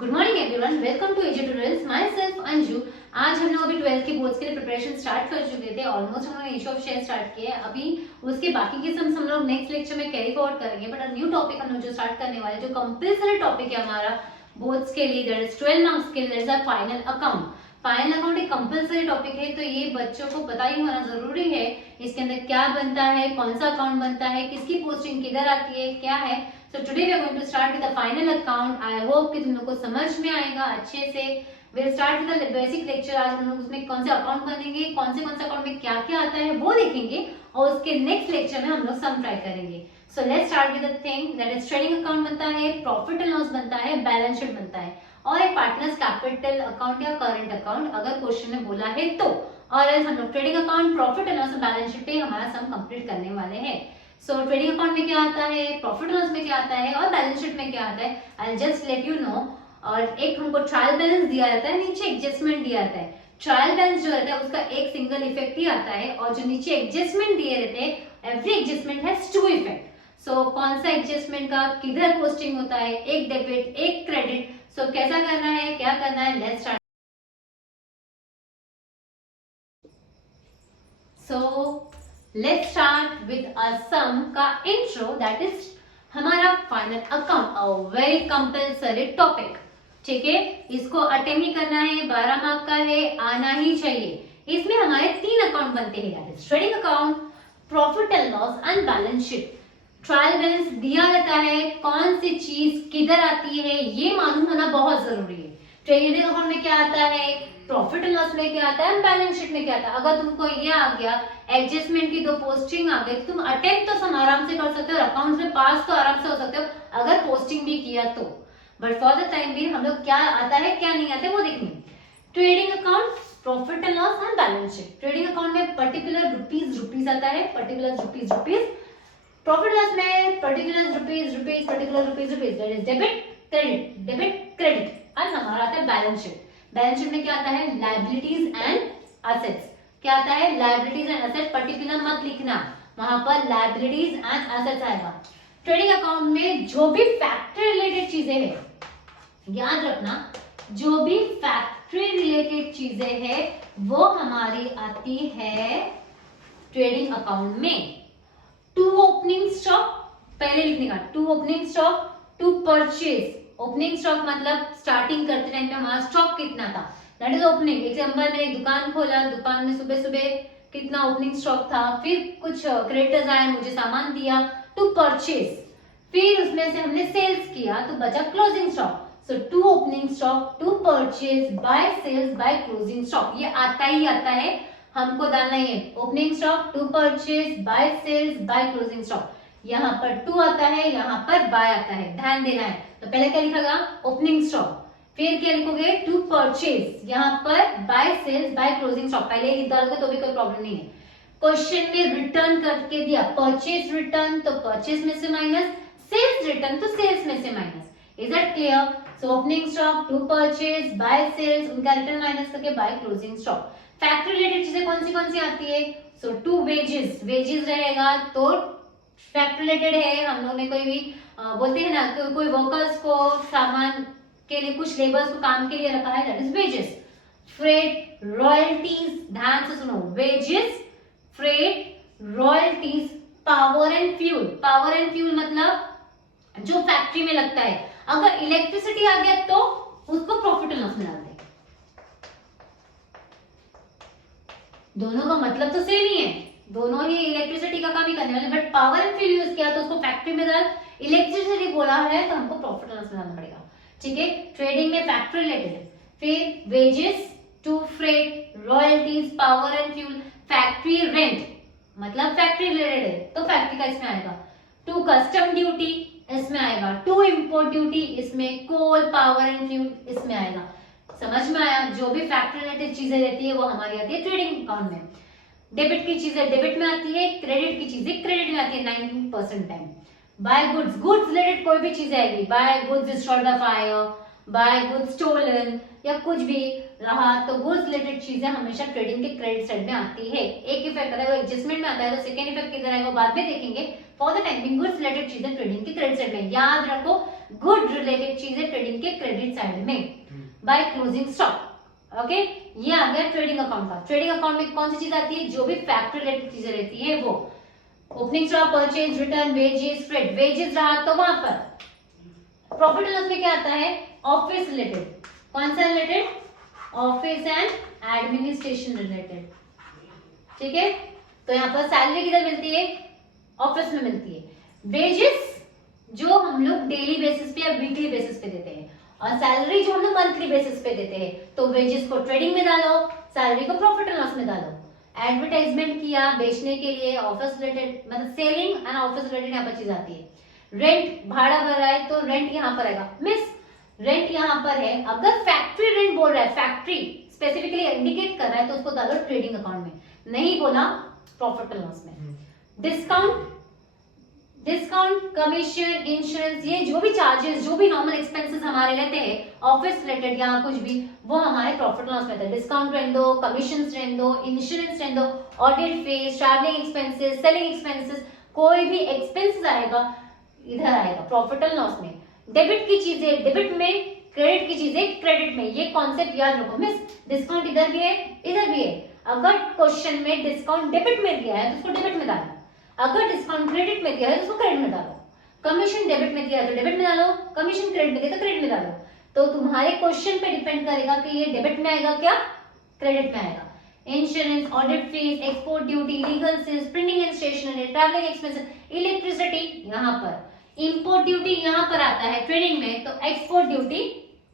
Good morning everyone, welcome to AG tutorials. Myself Anju. आज हम लोग अभी 12th की बोर्ड्स के लिए प्रिपरेशन स्टार्ट कर चुके थे। ऑलमोस्ट हम लोग इशू ऑफ शेयर स्टार्ट किए। अभी उसके बाकी के सम्स हम लोग नेक्स्ट लेक्चर में कैरी फॉरवर्ड करेंगे। बट न्यू टॉपिक हम लोग जो स्टार्ट करने वाले, जो कंपल्सरी टॉपिक है हमारा बोर्ड्स के लिए, दैट इज 12 मार्क्स के लिए, that is final account. Final account एक कंपल्सरी टॉपिक है, तो ये बच्चों को पता ही होना जरूरी है। इसके अंदर क्या बनता है, कौन सा अकाउंट बनता है, किसकी पोस्टिंग किधर आती है, क्या है। So today we are going to start with the final account. I hope कि तुम लोग को समझ में आएगा अच्छे से। We'll start with the basic lecture। आज हम लोग उसमें कौन से अकाउंट बनेंगे, कौन से अकाउंट में क्या क्या आता है वो देखेंगे, और उसके नेक्स्ट लेक्चर में हम लोग सम ट्राई करेंगे। So let's start with the thing that is trading account बनता है, प्रॉफिट एंड लॉस बनता है, बैलेंस शीट बनता है, और एक पार्टनर्स कैपिटल अकाउंट या करंट अकाउंट अगर क्वेश्चन में बोला है तो। और ऐसे हम लोग trading account, profit and loss, balance sheet पे हमारा सम कंप्लीट करने वाले हैं। सो ट्रेडिंग अकाउंट में क्या आता है, प्रॉफिट लॉस में क्या आता है, और बैलेंस शीट में क्या आता है, I just let you know. और एक हमको ट्रायल बैलेंस दिया जाता है, नीचे एडजस्टमेंट दिया जाता है। ट्रायल बैलेंस जो रहता है उसका एक सिंगल इफेक्ट ही आता है, और जो नीचे एडजस्टमेंट दिए रहते हैं, every adjustment has two effect. So कौन सा एडजस्टमेंट का किधर पोस्टिंग होता है, एक डेबिट एक क्रेडिट। सो कैसा करना है, क्या करना है, let's start. So let's start with a some का इंट्रो, दैट इज हमारा final account, a very compulsory topic. ठीक है, इसको अटेम्प्ट ही करना है, 12 मार्क का है, आना ही चाहिए। इसमें हमारे 3 अकाउंट बनते हैं, that is trading account, profit and loss and balance sheet. Trial balance दिया रहता है, कौन सी चीज किधर आती है ये मालूम होना बहुत जरूरी है। ट्रेडिंग अकाउंट में क्या आता है, प्रॉफिट एंड लॉस में क्या आता है, बैलेंस शीट में क्या आता है। अगर तुमको ये आ गया, एडजस्टमेंट की 2 पोस्टिंग आ गई, तो तुम अटेम्प्ट तो सम आराम से कर सकते हो, अकाउंट में पास तो आराम से हो सकते हो अगर पोस्टिंग भी किया तो। बट फॉर द टाइम भी हम लोग क्या आता है क्या नहीं आता है वो देखेंगे। Trading account, profit and loss and balance sheet. Trading account में पर्टिकुलर रुपीज आता है, पर्टिकुलर रुपीज। प्रॉफिट लॉस में particular rupees, particular rupees. That is debit credit. और हमारा आता है बैलेंस शीट। बैलेंस शीट में क्या आता है, लायबिलिटीज एंड असेट्स। क्या आता है, लायबिलिटीज एंड असेट्स। पर्टिकुलर मत लिखना, वहां पर लायबिलिटीज एंड असेट्स आएगा। ट्रेडिंग अकाउंट में जो भी फैक्ट्री रिलेटेड चीजें हैं, याद रखना, जो भी फैक्ट्री रिलेटेड चीजें हैं वो हमारी आती है ट्रेडिंग अकाउंट में। टू ओपनिंग स्टॉक पहले लिखने का, to opening stock, to purchase. Opening stock मतलब स्टार्टिंग करते टाइम पे हमारा स्टॉक कितना था, दैट इज ओपनिंग। एग्जांपल मैंने एक दुकान खोला, दुकान में सुबह सुबह कितना ओपनिंग स्टॉक था, फिर कुछ क्रेडिटर्स आए, मुझे सामान दिया, टू परचेज। फिर उसमें से हमने सेल्स किया तो बचा closing stock. So to opening stock, to purchase, by sales, by closing stock. ये आता ही आता है, हमको डालना ही है। Opening stock, to purchase, by sales, by closing stock. यहाँ पर टू आता है, यहाँ पर बाय आता है, ध्यान देना है। तो पहले क्या लिखेगा, ओपनिंग स्टॉक, फिर क्या लिखोगे, टू परचेज, यहाँ पर by sales, by closing stock. पहले लिख डालोगे तो भी कोई प्रॉब्लम नहीं है। क्वेश्चन में रिटर्न करके दिया, परचेज रिटर्न तो परचेज में से माइनस, सेल्स रिटर्न तो सेल्स में से minus. Is that clear? So opening stock, to purchase, by sales, उनका रिटर्न माइनस करके by closing stock. Factory related चीजें कौन सी आती है, सो टू वेजेस, वेजेस रहेगा तो फैक्ट्री रिलेटेड है। हम लोग ने कोई भी बोलते हैं ना, कोई वर्कर्स को सामान के लिए, कुछ लेबर्स को काम के लिए रखा है, that is wages. Freight, royalties, ध्यान से सुनो, wages, freight, royalties, power and fuel. Power and fuel मतलब जो फैक्ट्री में लगता है। अगर इलेक्ट्रिसिटी आ गया तो उसको प्रॉफिट एंड लॉस में डाल दे। दोनों का मतलब तो सेम ही है, दोनों ही इलेक्ट्रिसिटी का काम ही करने वाले, but power and fuel use किया तो उसको फैक्ट्री में डाल, इलेक्ट्रिसिटी बोला है तो हमको प्रॉफिट एंड लॉस में डालना पड़ेगा। ठीक है, ट्रेडिंग में फैक्ट्री रिलेटेड, फिर wages, to freight, royalties, power and fuel, factory rent मतलब फैक्ट्री रिलेटेड है तो फैक्ट्री का इसमें आएगा। टू कस्टम ड्यूटी इसमें आएगा, टू इंपोर्ट ड्यूटी इसमें, कोल, पावर एंड फ्यूल इसमें आएगा। समझ में आया? जो भी फैक्ट्री रिलेटेड चीजें रहती है वो हमारी आती है ट्रेडिंग अकाउंट में। डेबिट की चीजें डेबिट में आती है, क्रेडिट की चीजें क्रेडिट में आती है 90% time. By goods, goods related कोई भी चीज आएगी, by goods destroyed by fire, by goods stolen, या कुछ भी रहा तो गुड्स रिलेटेड चीजें हमेशा ट्रेडिंग के क्रेडिट साइड में आती है। एक इफेक्ट आता है वो एडजस्टमेंट में आता है, तो सेकंड इफेक्ट किधर आएगा बाद में देखेंगे। For the time being goods related चीजें ट्रेडिंग के क्रेडिट साइड में। याद रखो, गुड रिलेटेड चीजें ट्रेडिंग के क्रेडिट साइड में बाय क्लोजिंग स्टॉक। ओके, ये आ गया ट्रेडिंग अकाउंट का। ट्रेडिंग अकाउंट में कौन सी चीज आती है, जो भी फैक्ट रिलेटेड चीजें रहती है वो। Opening stock, purchase, return, wages, freight. Wages रहा तो वहां पर प्रॉफिट एंड लॉस में क्या आता है, ऑफिस रिलेटेड। कौन सा related, office and administration related. ठीक है, तो यहाँ पर सैलरी किधर मिलती है, ऑफिस में मिलती है। वेजेस जो हम लोग डेली बेसिस पे या वीकली बेसिस पे देते हैं, और सैलरी जो हम लोग मंथली बेसिस पे देते हैं। तो वेजेस को ट्रेडिंग में डालो, सैलरी को प्रॉफिट एंड लॉस में डालो। एडवर्टाइजमेंट किया बेचने के लिए, ऑफिस रिलेटेड मतलब सेलिंग एंड ऑफिस रिलेटेड यहाँ पर चीज आती है। रेंट भाड़ा भर रहा है तो रेंट यहाँ पर आएगा, मिस रेंट यहाँ पर है। अगर फैक्ट्री रेंट बोल रहा है, फैक्ट्री स्पेसिफिकली इंडिकेट कर रहा है तो उसको डालो ट्रेडिंग अकाउंट में, नहीं बोला प्रॉफिट एंड लॉस में। डिस्काउंट, कमीशन, इंश्योरेंस, ये जो भी चार्जेस, जो भी नॉर्मल एक्सपेंसेस हमारे रहते हैं ऑफिस रिलेटेड या कुछ भी, वो हमारे प्रॉफिट एंड लॉस में रहता है। डिस्काउंट रहने दो, कमीशन रहने दो, इंश्योरेंस रहने दो, audit fees, travelling expenses, selling expenses, कोई भी एक्सपेंसेस आएगा इधर आएगा प्रॉफिट एंड लॉस में। डेबिट की चीजें डेबिट में, क्रेडिट की चीजें क्रेडिट में, ये कॉन्सेप्ट याद रखो मिस। डिस्काउंट इधर भी है, इधर भी है। अगर क्वेश्चन में डिस्काउंट डेबिट में दिया है तो उसको डेबिट में डालो, अगर डिस्काउंट क्रेडिट में दिया है तो उसको क्रेडिट में डालो। कमीशन डेबिट में दिया है तो डेबिट में डालो, कमीशन क्रेडिट में दिया तो क्रेडिट में डालो। तो तुम्हारे क्वेश्चन पे डिपेंड करेगा कि ये डेबिट में आएगा क्या क्रेडिट में आएगा। Insurance, audit fees, export duty, legal sales, printing and stationery, travelling expenses, electricity यहाँ पर, इंपोर्ट ड्यूटी यहाँ पर आता है ट्रेडिंग में, तो export duty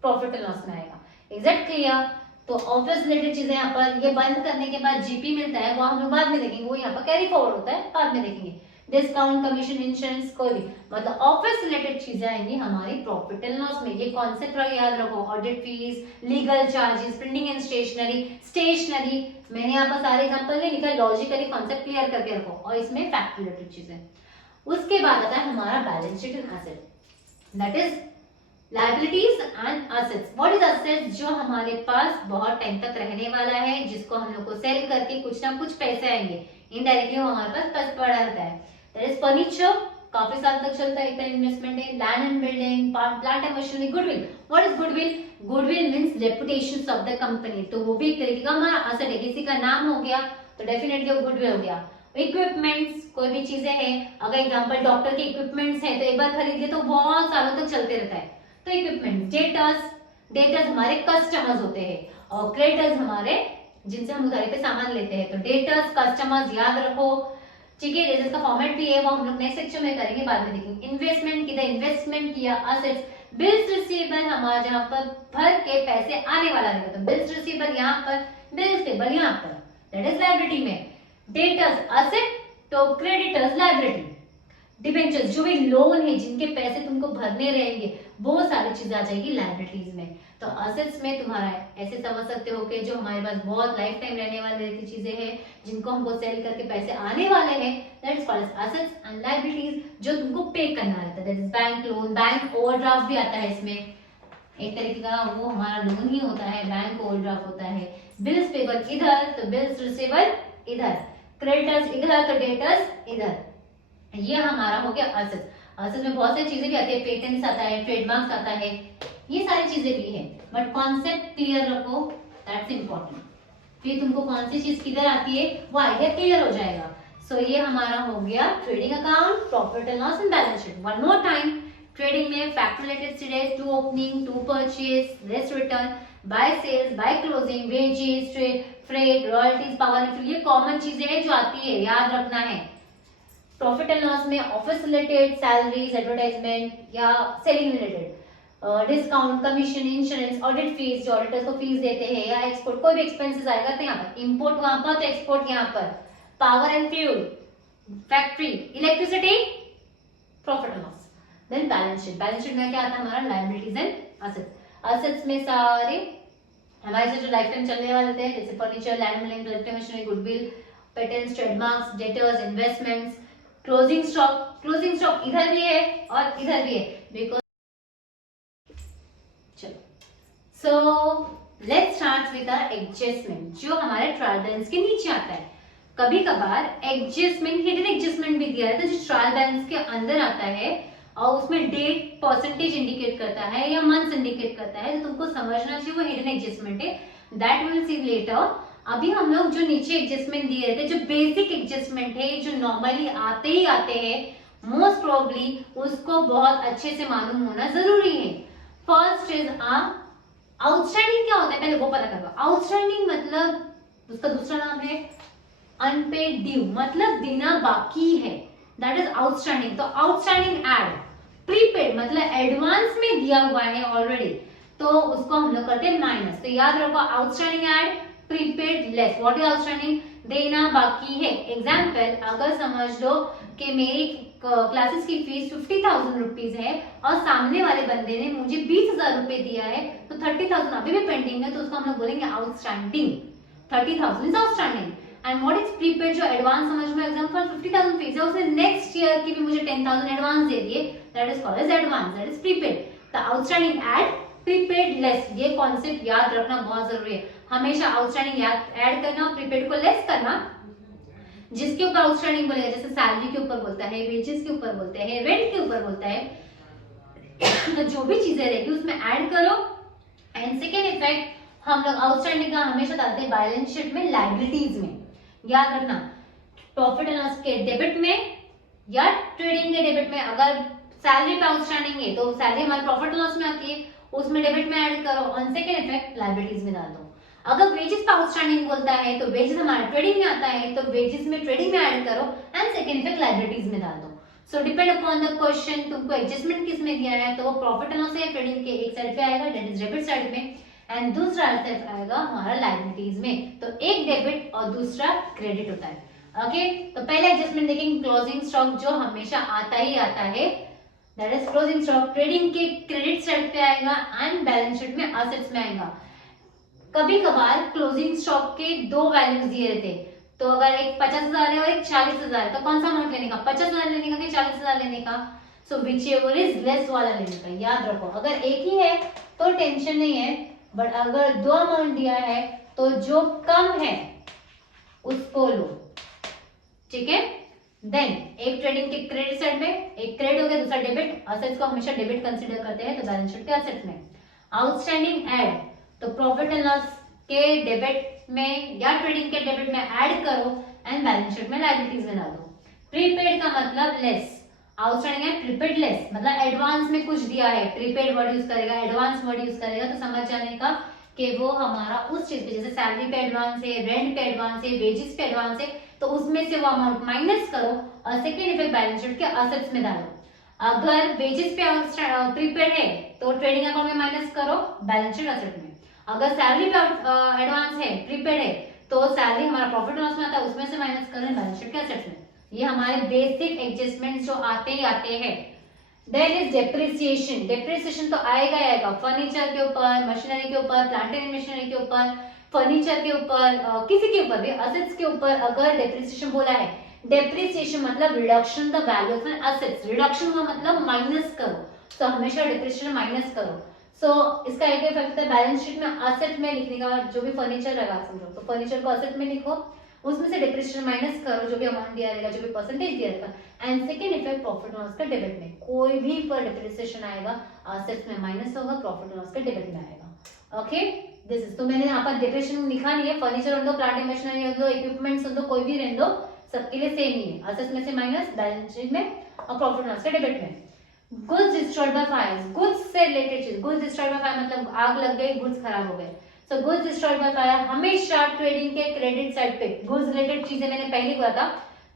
profit and loss में आएगा। Exact clear. तो ऑफिस रिलेटेड चीजें यहाँ पर, ये बंद करने के बाद जीपी मिलता है वो हम लोग बाद में देखेंगे, वो यहाँ पर कैरी फॉरवर्ड होता है, बाद में देखेंगे। डिस्काउंट, कमीशन, इंश्योरेंस, कोई भी मतलब ऑफिस रिलेटेड चीजें आएंगी हमारी प्रॉफिट एंड लॉस में। ये कॉन्सेप्ट याद रखो, audit fees, legal charges, printing and stationery. मैंने यहाँ पर सारे एग्जांपल नहीं लिखा, लॉजिकली कॉन्सेप्ट क्लियर करके रखो, और इसमें फैक्ट रिलेटेड चीजें। उसके बाद आता है हमारा balance sheet and asset, that is liabilities and assets. What is assets, जो हमारे पास बहुत टाइम तक रहने वाला है, जिसको हम लोग को सेल करके कुछ ना कुछ पैसे आएंगे, इनडायरेक्टली वो हमारे पास पड़ा रहता है। दैट इज फर्नीचर, काफी साल तक चलता है, इतना इन्वेस्टमेंट है। Land and building, plant and machinery. Goodwill, what is goodwill, goodwill means reputation of the company, तो वो भी एक तरीके का हमारा असेट है। किसी का नाम हो गया तो डेफिनेटली वो गुडविल हो गया। इक्विपमेंट्स, कोई भी चीजें हैं, अगर एग्जांपल डॉक्टर के इक्विपमेंट्स हैं तो एक बार खरीद लिए तो बहुत सालों तक चलते रहता है, तो इक्विपमेंट। डेटर्स हमारे कस्टमर्स होते हैं, और क्रेडिटर्स हमारे जिनसे हम उधारी पे सामान लेते हैं। तो डेटर्स, कस्टमर्स याद रखो, ठीक है। डेटर्स का फॉर्मेट भी है, वो हम लोग नेक्स्ट सेक्शन में करेंगे, बाद में देखेंगे। इन्वेस्टमेंट, किधर इन्वेस्टमेंट किया, असेट्स। बिल्स रिसीवेबल, हमारे जहाँ पर भर के पैसे आने वाला रहेगा, तो बिल्स रिसीवेबल यहाँ पर, बिल्स पेबल यहाँ पर, दैट इज लायबिलिटी में। डेटर्स असेट, तो क्रेडिटर्स लायबिलिटी। डिबेंचर्स, जो भी लोन है जिनके पैसे तुमको भरने रहेंगे, वो सारी चीजें आ जाएगी लायबिलिटीज में। तो असेट्स में तुम्हारा ऐसे समझ सकते हो कि जो हमारे पास बहुत लाइफ टाइम रहने वाली रहती चीजें हैं, जिनको हमको सेल करके पैसे आने वाले हैं, that is called as assets and liabilities, जो तुमको पे करना रहता है। That is bank loan, bank overdraft भी आता है इसमें, एक तरीके का वो हमारा लोन ही होता है, बैंक ओवरड्राफ्ट होता है। बिल्स पेबल इधर, तो बिल्स रिसीवेबल इधर, क्रेडिटर्स इधर, तो डेटर्स इधर। ये हमारा हो गया असेट्स। असेट्स में बहुत सारी चीजें भी आती है, पेटेंट्स आता है, ट्रेडमार्क्स आता है, ये सारी चीजें भी है, बट कॉन्सेप्ट क्लियर रखो, दैट्स इंपॉर्टेंट। फिर तुमको कौन सी चीज किधर आती है वो आइडिया क्लियर हो जाएगा। सो ये हमारा हो गया trading account, profit and loss and balance sheet. One more time, trading में फैक्ट रिलेटेड चीजें, to opening, to purchase, less return, by sales, by closing, wages, freight, royalties, power and fuel, ये common चीजें हैं जो आती है, याद रखना है। प्रॉफिट एंड लॉस में ऑफिस रिलेटेड, सैलरीज, एडवर्टाइजमेंट या selling related, discount, commission, insurance, audit fees, जो ऑडिटर्स को फीस देते हैं, या एक्सपोर्ट, कोई भी एक्सपेंसेस आएगा तो यहाँ पर, इंपोर्ट वहां पर तो एक्सपोर्ट यहाँ पर, power and fuel, factory, electricity, profit and loss. Then balance sheet, balance sheet में क्या आता है हमारा लायबिलिटीज एंड असेट्स। असेट्स में सारे हमारे से जो लाइफ टाइम चलने वाले थे, जैसे furniture, land building, electric machinery, goodwill, patents, trademarks, debtors, investments, closing stock इधर भी है और इधर भी है, बिकॉज चलो so let's start with our adjustment, जो हमारे ट्रायल बैलेंस के नीचे आता है। कभी कभार एडजस्टमेंट, हिडन एडजस्टमेंट भी दिया रहता है, जो ट्रायल बैलेंस के अंदर आता है, और उसमें डेट परसेंटेज इंडिकेट करता है या मंथ्स इंडिकेट करता है, तो तुमको समझना चाहिए वो हिडन एडजस्टमेंट है, दैट विल सी लेटर। अभी हम लोग जो नीचे एडजस्टमेंट दिए थे, जो बेसिक एडजस्टमेंट है, जो नॉर्मली आते ही आते हैं, मोस्ट प्रोबेबली उसको बहुत अच्छे से मालूम होना जरूरी है। First is outstanding. क्या होता है पहले वो पता करो। आउटस्टैंडिंग मतलब उसका दूसरा नाम है अनपेड ड्यू, मतलब देना बाकी है, दैट इज आउटस्टैंडिंग। तो आउटस्टैंडिंग एड, प्रीपेड मतलब एडवांस में दिया हुआ है ऑलरेडी, तो उसको हम लोग करते हैं माइनस। तो याद रखो outstanding add, prepaid less. What is outstanding? देना बाकी है। एग्जाम्पल, अगर समझ लो कि मेरी क्लासेस की फीस 50,000 रुपीज है और सामने वाले बंदे ने मुझे 20,000 रुपए दिया है, तो 30,000 अभी भी पेंडिंग है, तो उसको हम लोग बोलेंगे outstanding. 30,000 is outstanding. And what is prepaid? जो एडवांस समझ में, एग्जांपल 50,000 फीस है, उसने नेक्स्ट ईयर की भी मुझे 10,000 एडवांस दे दिए, that is called as advance, that is prepaid. The outstanding add, prepaid less, ये कॉन्सेप्ट याद रखना बहुत जरूरी है। हमेशा आउटस्टैंडिंग ऐड करना और प्रीपेड को लेस करना। जिसके ऊपर आउटस्टैंडिंग बोलेगा, जैसे सैलरी के ऊपर बोलता है, वेजेस के ऊपर बोलते हैं, रेंट के ऊपर बोलता है, तो जो भी चीजें रहेगी उसमें ऐड करो। एंड सेकेंड इफेक्ट, हम लोग आउटस्टैंडिंग का हमेशा डालते हैं बैलेंस शीट में, लायबिलिटीज में। याद रखना, प्रॉफिट एंड लॉस के डेबिट में या ट्रेडिंग के डेबिट में। अगर सैलरी पे आउटस्टैंडिंग है तो सैलरी हमारे प्रॉफिट एंड लॉस में आती है, उसमें डेबिट में ऐड करो। ऑन सेकेंड इफेक्ट लायबिलिटीज में डाल दो। अगर वेजेस पे आउटस्टैंडिंग बोलता है तो वेजेस हमारा ट्रेडिंग में आता है, तो वेजेस में ट्रेडिंग में ऐड करो एंड सेकेंड इफेक्ट लायबिलिटीज में डाल दो। सो डिपेंड अपॉन द क्वेश्चन, तुमको एडजस्टमेंट किस में दिया है, तो वो प्रॉफिट एंड लॉस या ट्रेडिंग के एक साइड पे आएगा, दैट इज डेबिट साइड में, एंड दूसरा साइड आएगा हमारा लायबिलिटीज में। तो एक डेबिट और दूसरा क्रेडिट होता है। ओके, तो पहले एडजस्टमेंट देखेंगे क्लोजिंग स्टॉक, जो हमेशा आता ही आता है, that is closing stock trading के क्रेडिट साइड पे आएगा एंड बैलेंस शीट में असेट्स में आएगा। कभी कभार क्लोजिंग स्टॉक के दो वैल्यूज दिए रहते, तो अगर एक 50,000 है और एक 40,000 है, तो कौन सा अमाउंट लेने का? 50,000 लेने का कि 40,000 लेने का? सो विच एवर इज लेस वाला लेने का। याद रखो, अगर एक ही है तो टेंशन नहीं है, बट अगर दो अमाउंट दिया है तो जो कम है उसको लो, ठीक है। देन एक ट्रेडिंग के क्रेडिट साइड में, एक क्रेडिट हो गया, दूसरा डेबिट। असेट्स को हमेशा डेबिट कंसीडर करते हैं, तो बैलेंस शीट के असेट्स में। आउटस्टैंडिंग ऐड, तो प्रॉफिट एंड लॉस के डेबिट में या ट्रेडिंग के डेबिट में ऐड करो एंड बैलेंस शीट में लायबिलिटीज में डालो। प्रीपेड का मतलब लेस, आउटस्टैंडिंग है प्रीपेड लेस, मतलब एडवांस में कुछ दिया है, प्रीपेड वर्ड यूज करेगा, एडवांस वर्ड यूज करेगा, तो समझ जाने का कि वो हमारा उस चीज पे, जैसे सैलरी पे एडवांस है, रेंट पे एडवांस है, वेजेस पे एडवांस है, तो उसमें से वो अमाउंट माइनस करो और सेकेंड इफेक्ट बैलेंस शीट के असेट्स में डालो। अगर वेजेस पे प्रीपेड है तो ट्रेडिंग अकाउंट में माइनस करो, बैलेंस शीट असेट में। अगर सैलरी पे एडवांस है, प्रीपेड है, तो सैलरी हमारा प्रॉफिट लॉस में आता है, उसमें से माइनस करें बैलेंस शीट के एसेट्स में। ये हमारे बेसिक एडजस्टमेंट जो आते ही आते हैं। Then is depreciation. डेप्रिसिएशन तो आएगा ही आएगा, फर्नीचर के ऊपर, मशीनरी के ऊपर, प्लांट एंड मशीनरी के ऊपर, फर्नीचर के ऊपर, किसी के ऊपर भी, असेट्स के ऊपर अगर डेप्रिसिएशन बोला है, डेप्रिसिएशन मतलब reduction the value of an assets. Reduction का मतलब माइनस करो, तो हमेशा डेप्रिसिएशन माइनस करो। सो इसका एक इफेक्ट है बैलेंस शीट में असेट में लिखने का, जो भी फर्नीचर रहेगा समझो, तो फर्नीचर को असेट में लिखो, उसमें से डेप्रिसिएशन माइनस करो, जो भी अमाउंट दिया रहेगा, जो भी परसेंटेज दिया रहेगा, and second effect profit and loss का डेबिट में। कोई भी पर डेप्रिसिएशन आएगा, असेट्स में माइनस होगा, प्रॉफिट एंड लॉस का डेबिट में आएगा। ओके, दिस इज, तो मैंने यहाँ पर डेप्रिसिएशन लिखा नहीं है, फर्नीचर हो, प्लांट एंड मशीनरी हो, इक्विपमेंट्स हो, कोई भी रहने दो, सबके लिए सेम ही है, असेट्स में से माइनस, बैलेंस शीट में, और प्रॉफिट एंड लॉस का डेबिट में। Goods destroyed by fire, goods से रिलेटेड चीज, गुड्स डिस्ट्रॉयड बाय फायर मतलब आग लग गई, गुड्स खराब हो गए। So goods destroyed by fire हमेशा ट्रेडिंग के क्रेडिट साइड पे, गुड्स रिलेटेड चीजें मैंने पहले बोला था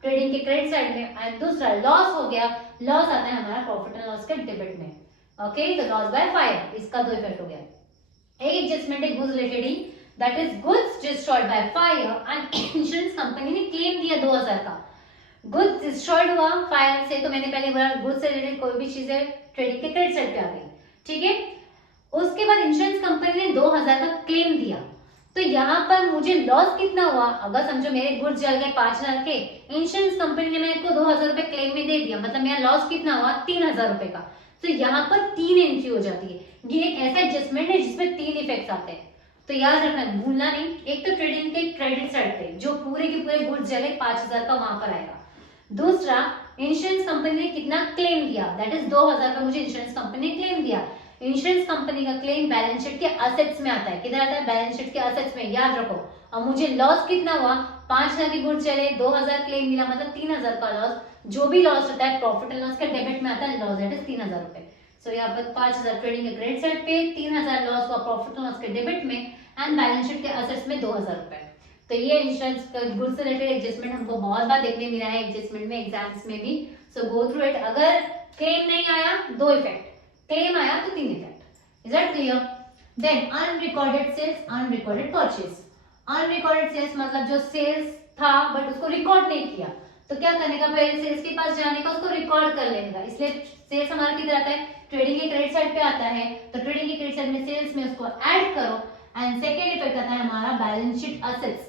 ट्रेडिंग के क्रेडिट साइड में। एंड दूसरा लॉस हो गया, लॉस आता है हमारा प्रॉफिट एंड लॉस के डेबिट में। ओके, तो लॉस बाय फायर, इसका दो इफेक्ट हो गया। एक एडजस्टमेंट है goods related he, that is goods destroyed by fire and insurance company ने क्लेम दिया 2000 का। गुड्स डिस्ट्रॉयड हुआ फायर से, तो मैंने पहले बोला गुड्स से रिलेटेड कोई भी चीजें ट्रेडिंग के क्रेडिट साइड पे आ गई, ठीक है। उसके बाद इंश्योरेंस कंपनी ने 2000 का क्लेम दिया, तो यहाँ पर मुझे लॉस कितना हुआ? अगर समझो मेरे गुड्स जल गए 5000 के, इंश्योरेंस कंपनी ने मेरे को 2000 रुपए क्लेम में दे दिया, मतलब मेरा लॉस कितना हुआ? 3000 रुपए का। तो यहाँ पर 3 एंट्री हो जाती है। ये एक ऐसा एडजस्टमेंट है जिसमें 3 इफेक्ट्स आते हैं, तो याद रखना, भूलना नहीं। एक तो ट्रेडिंग के क्रेडिट साइड पे जो पूरे के पूरे गुड्स जले 5000 का, वहां पर आएगा। दूसरा इंश्योरेंस कंपनी ने कितना क्लेम दिया, दैट इज 2000 का मुझे इंश्योरेंस कंपनी ने क्लेम दिया। इंश्योरेंस कंपनी का क्लेम बैलेंस शीट के असेट्स में आता है, किधर आता है, बैलेंस शीट के असेट्स में, याद रखो। और मुझे लॉस कितना हुआ, 5000 की गुड्स चले, 2000 क्लेम मिला, मतलब 3000 का लॉस। जो भी लॉस होता है प्रॉफिट एंड लॉस के डेबिट में आता है लॉस, दैट इज 3000 रुपए। सो यहाँ पर 5000 ट्रेडिंग के क्रेडिट साइड पे, 3000 लॉस हुआ प्रॉफिट एंड लॉस के डेबिट में, एंड बैलेंस शीट के असेट्स में 2000 रुपए। तो ये इंश्योरेंस गुड्स से रिलेटेड एडजस्टमेंट हमको बहुत बार देखने मिला है एडजस्टमेंट में, एग्जाम्स में भी। So go through it. अगर क्लेम नहीं आया 2 इफेक्ट, क्लेम आया तो 3 effect. Is that clear? Then unrecorded sales, unrecorded purchase. Unrecorded sales मतलब जो सेल्स था बट उसको रिकॉर्ड नहीं किया, तो क्या करने का, पहले सेल्स के पास जाने का, उसको रिकॉर्ड कर लेने का। इसलिए सेल्स हमारा किधर आता है, ट्रेडिंग के क्रेडिट साइड पे आता है, तो ट्रेडिंग के क्रेडिट साइड में सेल्स में उसको ऐड करो। एंड सेकेंड इफेक्ट आता है हमारा balance sheet assets,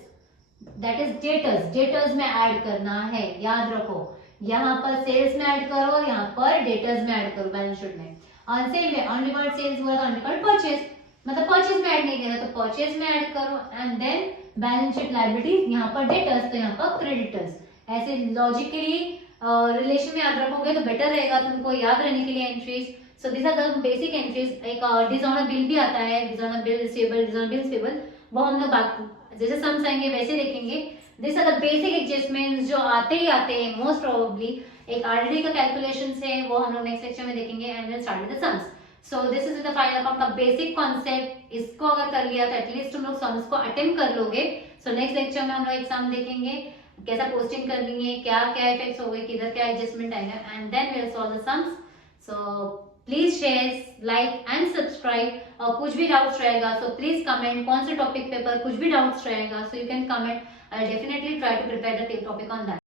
that is debtors, debtors में ऐड करना है, याद रखो। यहाँ पर सेल्स में ऐड करो, यहाँ पर डेटर्स में ऐड करो बैलेंस शीट में। और सेम में अनरिकॉर्डेड सेल्स हुआ तो अनरिकॉर्डेड परचेज, मतलब परचेज में ऐड नहीं किया तो परचेज में ऐड करो। And then balance sheet liabilities, यहाँ पर डेटर्स तो यहाँ पर क्रेडिटर्स। ऐसे लॉजिकली रिलेशन में याद रखोगे तो बेटर रहेगा तुमको याद रहने के लिए entries. So this are the basic entries. एक डिसऑनर बिल भी आता है, dishonour bill receivable, dishonour bill receivable, वो हम लोग जैसे सम्स आएंगे वैसे देखेंगे। This are the basic adjustments जो आते ही आते हैं मोस्ट प्रोबेबली। एक आरडीडी का कैलकुलेशंस है वो हम लोग नेक्स्ट लेक्चर में देखेंगे, and will start with the sums. So this is the final account का बेसिक कॉन्सेप्ट। इसको अगर कर लिया तो एटलीस्ट तुम लोग सम्स को अटेम्प्ट कर लोगे। सो नेक्स्ट लेक्चर में हम लोग एग्जाम देखेंगे, कैसा पोस्टिंग करनी है, क्या क्या इफेक्ट्स हो गए, किधर क्या एडजस्टमेंट आएगा, and then will solve the sums. So please share, like and subscribe. और कुछ भी डाउट्स रहेगा सो प्लीज कमेंट, कौन से टॉपिक पे पर कुछ भी डाउट्स रहेगा so you can comment. I definitely try to prepare the topic on that.